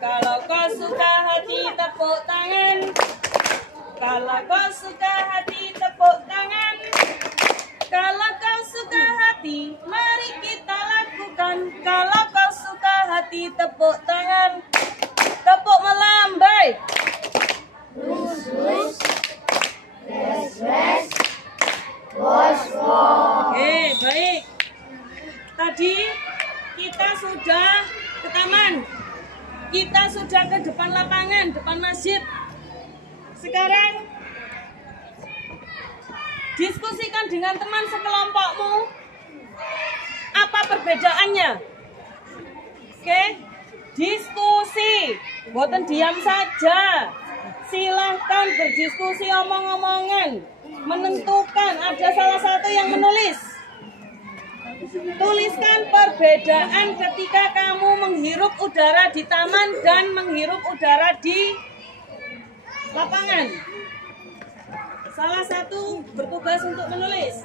Kalau kau suka hati tepuk tangan. Kalau kau suka hati tepuk tangan. Kalau kau suka hati, mari kita lakukan. Kalau kau suka hati tepuk tangan. Tepuk melambai. Wus wus, res res, wos wos. Oke, baik. Tadi kita sudah ke taman. Kita sudah ke depan lapangan, depan masjid. Sekarang diskusikan dengan teman sekelompokmu. Apa perbedaannya? Oke, diskusi. Boten diam saja. Silahkan berdiskusi, omong-omongan. Menentukan, ada salah satu yang menulis. Tuliskan perbedaan ketika kamu menghirup udara di taman dan menghirup udara di lapangan. Salah satu bertugas untuk menulis.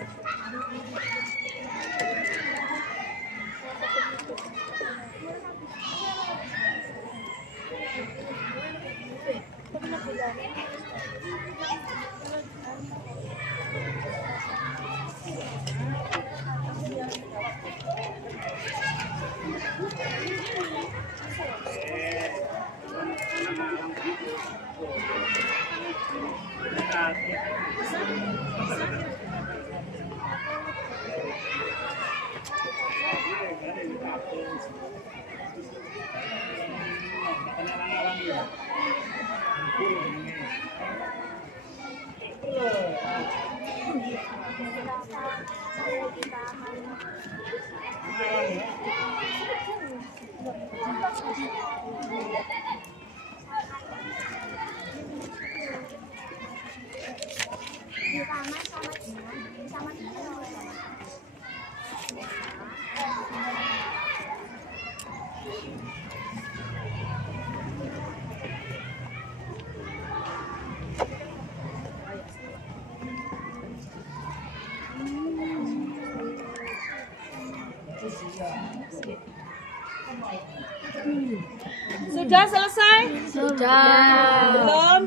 Sudah selesai? Sudah. Belum?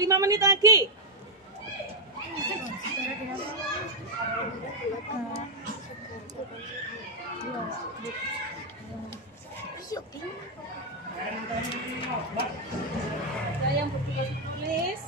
5 menit lagi. Ada yang bertugas menulis?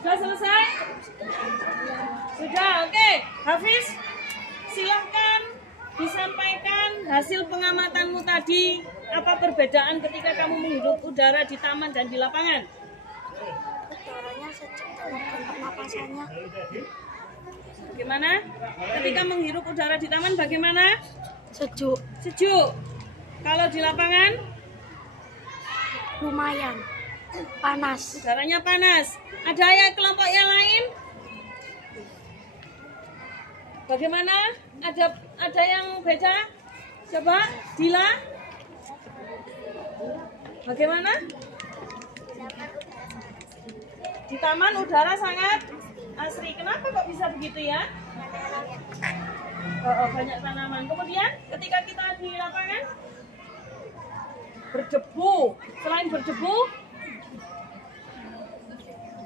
Sudah selesai? Sudah, oke. Hafiz, silahkan disampaikan hasil pengamatanmu tadi. Apa perbedaan ketika kamu menghirup udara di taman dan di lapangan? Udaranya sejuk dan pernapasannya Bagaimana? Ketika menghirup udara di taman bagaimana? sejuk, Sejuk. Kalau di lapangan, lumayan panas. udaranya panas. Ada yang kelompok yang lain? Bagaimana? Ada yang beda? Coba, Dila. Bagaimana? Di taman udara sangat asri. Kenapa kok bisa begitu ya? Oh, banyak tanaman. Kemudian ketika kita di lapangan berdebu. Selain berdebu,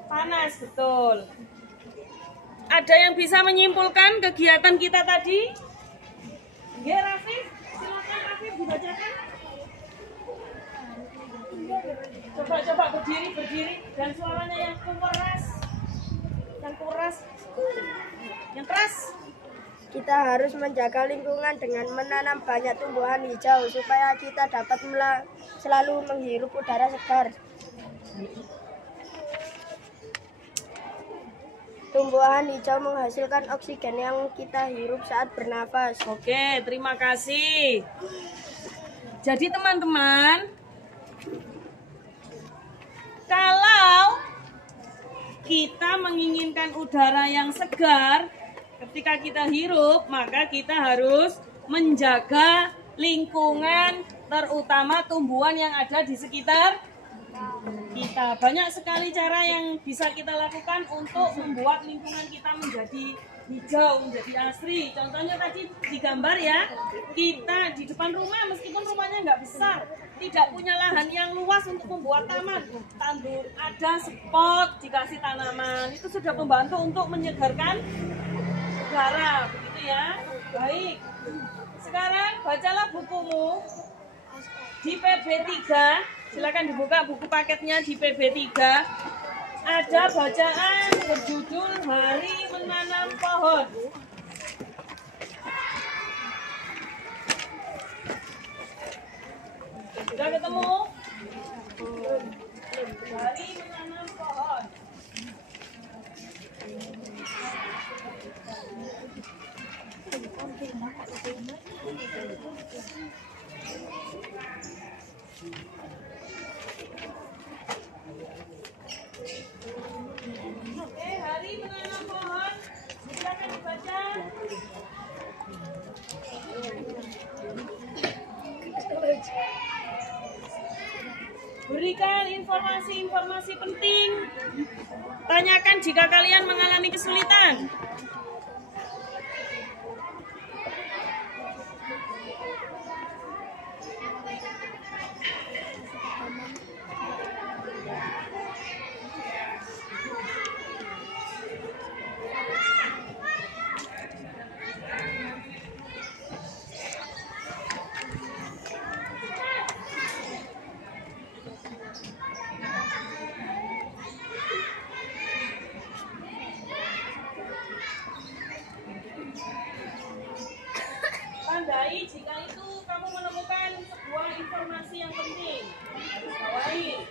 panas, betul. Ada yang bisa menyimpulkan kegiatan kita tadi? Ya, Rafif, silakan Rafif dibacakan. Coba berdiri dan suaranya yang keras, yang keras. Kita harus menjaga lingkungan dengan menanam banyak tumbuhan hijau supaya kita dapat selalu menghirup udara segar. Tumbuhan hijau menghasilkan oksigen yang kita hirup saat bernafas. Oke, terima kasih. Jadi teman-teman, kalau kita menginginkan udara yang segar, Ketika kita hirup, maka kita harus menjaga lingkungan, terutama tumbuhan yang ada di sekitar kita. Banyak sekali cara yang bisa kita lakukan untuk membuat lingkungan kita menjadi hijau, menjadi asri. Contohnya tadi di gambar ya, kita di depan rumah meskipun rumahnya nggak besar, tidak punya lahan yang luas untuk membuat taman, tandur ada spot, dikasih tanaman, itu sudah membantu untuk menyegarkan udara, begitu ya. Baik, sekarang bacalah bukumu di PB 3, silakan dibuka buku paketnya di PB 3. Ada bacaan berjudul Hari Menanam Pohon. Sudah ketemu? Hari Menanam Pohon. Oke, Hari Menanam Pohon. Silakan dibaca. Berikan informasi-informasi penting. Tanyakan jika kalian mengalami kesulitan. Tandai jika itu kamu menemukan sebuah informasi yang penting. Harus bawahi.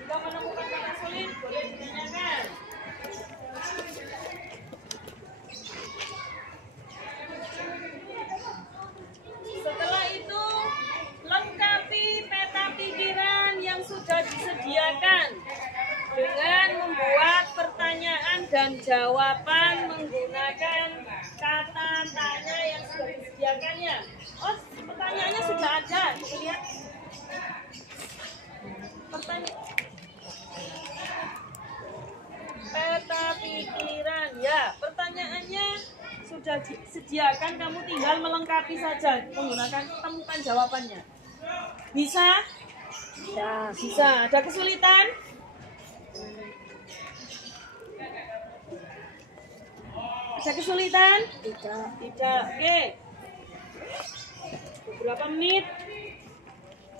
Jika menemukan kata sulit, boleh ditanyakan. Setelah itu, lengkapi peta pikiran yang sudah disediakan dengan membuat pertanyaan dan jawaban menggunakan kata tanya yang sudah disediakannya. Oh, pertanyaannya sudah ada. Coba lihat. Peta pikiran. Ya, pertanyaannya sudah disediakan. Kamu tinggal melengkapi saja menggunakan temukan jawabannya. Bisa? Bisa. Ada kesulitan? Ada kesulitan? Tidak. Oke. Beberapa menit.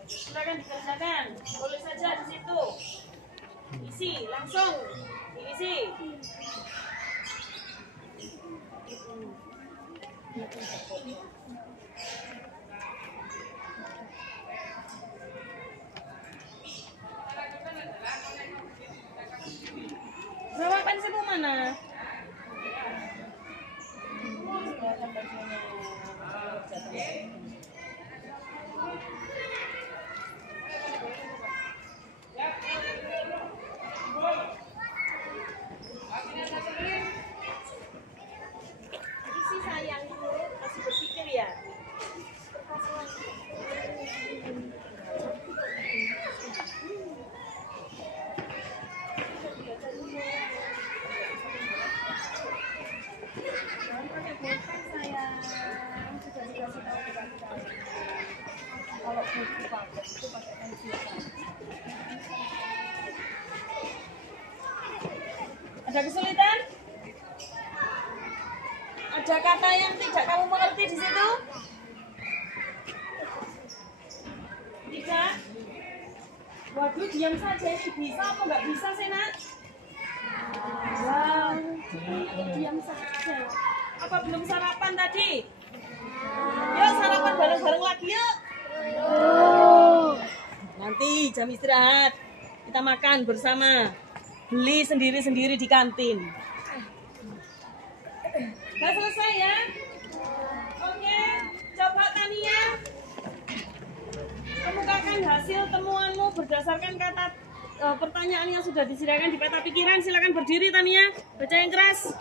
Silakan dikerjakan. Tulis saja di situ. Isi langsung. Diisi. Bawa pensilmu mana? Isi sayangku, masih berpikir ya? Kalau buku paket itu pakai pensil. Ada kesulitan? Ada kata yang tidak kamu mengerti di situ? Tidak? Waduh, diam saja. Ini bisa apa nggak bisa sih, Nak? Wow, diam saja. Apa belum sarapan tadi? Yuk sarapan bareng-bareng lagi yuk. Nanti jam istirahat kita makan bersama. Beli sendiri-sendiri di kantin. Udah selesai ya? Oke, coba Tania kemukakan hasil temuanmu berdasarkan kata pertanyaan yang sudah disediakan di peta pikiran. Silakan berdiri Tania, baca yang keras.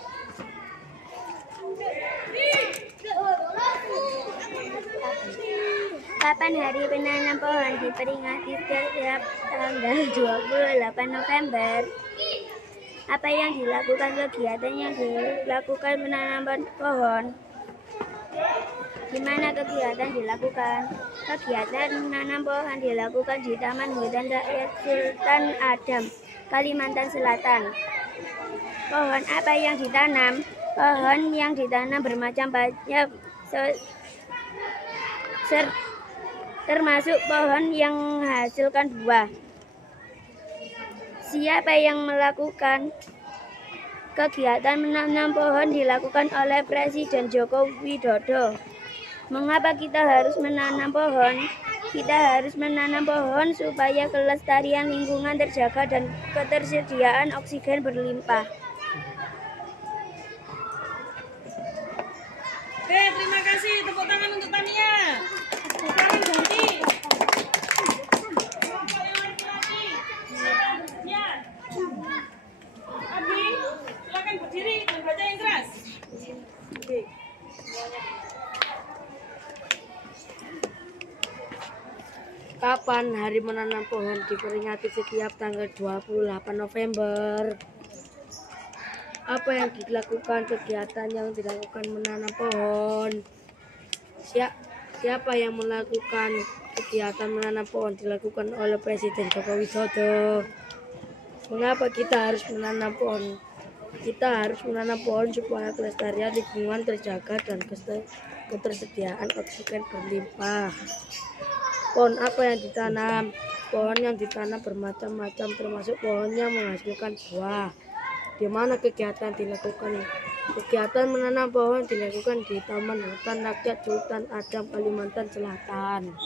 Kapan hari penanam pohon diperingati setiap tanggal 28 November? Apa yang dilakukan kegiatan yang dilakukan menanam pohon? Di mana kegiatan dilakukan? Kegiatan menanam pohon dilakukan di Taman Hutan Rakyat Sultan Adam, Kalimantan Selatan. Pohon apa yang ditanam? Pohon yang ditanam bermacam banyak, termasuk pohon yang menghasilkan buah. Siapa yang melakukan? Kegiatan menanam pohon dilakukan oleh Presiden Joko Widodo. Mengapa kita harus menanam pohon? Kita harus menanam pohon supaya kelestarian lingkungan terjaga dan ketersediaan oksigen berlimpah. Oke, terima kasih. Tepuk tangan untuk Tania. Sekarang ganti. Kelompok yang laki-laki. Ya. Abi, silakan berdiri dan baca yang keras. Oke. Kapan hari menanam pohon diperingati setiap tanggal 28 November? Apa yang dilakukan kegiatan yang dilakukan menanam pohon? Siapa yang melakukan kegiatan menanam pohon dilakukan oleh Presiden Joko Widodo? Mengapa kita harus menanam pohon? Kita harus menanam pohon supaya kelestarian lingkungan terjaga dan ketersediaan oksigen berlimpah. Pohon apa yang ditanam? Pohon yang ditanam bermacam-macam, termasuk pohon yang menghasilkan buah. Di mana kegiatan dilakukan? Kegiatan menanam pohon dilakukan di Taman Hutan Rakyat Sultan Adam, Kalimantan Selatan.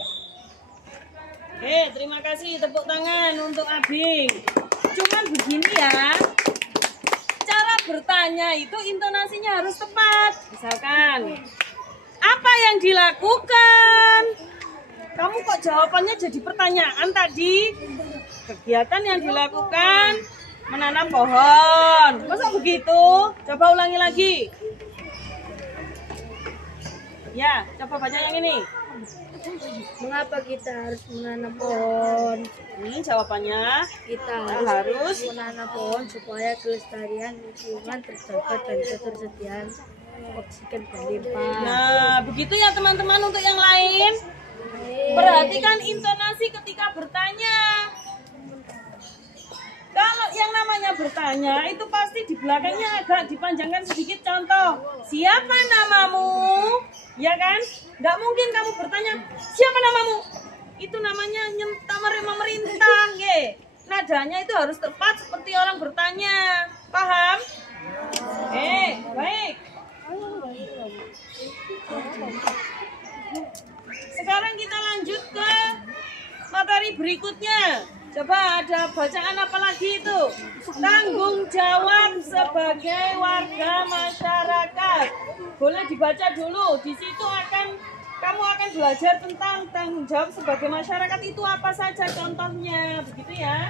Oke, terima kasih. Tepuk tangan untuk Abi. Cuman begini ya, cara bertanya itu intonasinya harus tepat. Misalkan, apa yang dilakukan? Kamu kok jawabannya jadi pertanyaan tadi? Kegiatan yang dilakukan menanam pohon. Masa begitu? Coba ulangi lagi. Ya, coba baca yang ini. Mengapa kita harus menanam pohon? Jawabannya Kita harus menanam pohon supaya kelestarian lingkungan terjaga dan ketersediaan oksigen berlimpah. Nah, begitu ya teman-teman. Untuk yang lain, perhatikan intonasi ketika bertanya. Kalau yang namanya bertanya itu pasti di belakangnya agak dipanjangkan sedikit. Contoh, siapa namamu? Ya kan? Nggak mungkin kamu bertanya, siapa namamu? Itu namanya nyentamar memerintah. Nadanya itu harus tepat seperti orang bertanya. Paham? Baik. Sekarang kita lanjut ke materi berikutnya. Coba ada bacaan apa lagi itu? Tanggung jawab sebagai warga masyarakat. Boleh dibaca dulu. Di situ kamu akan belajar tentang tanggung jawab sebagai masyarakat itu apa saja contohnya. Begitu ya.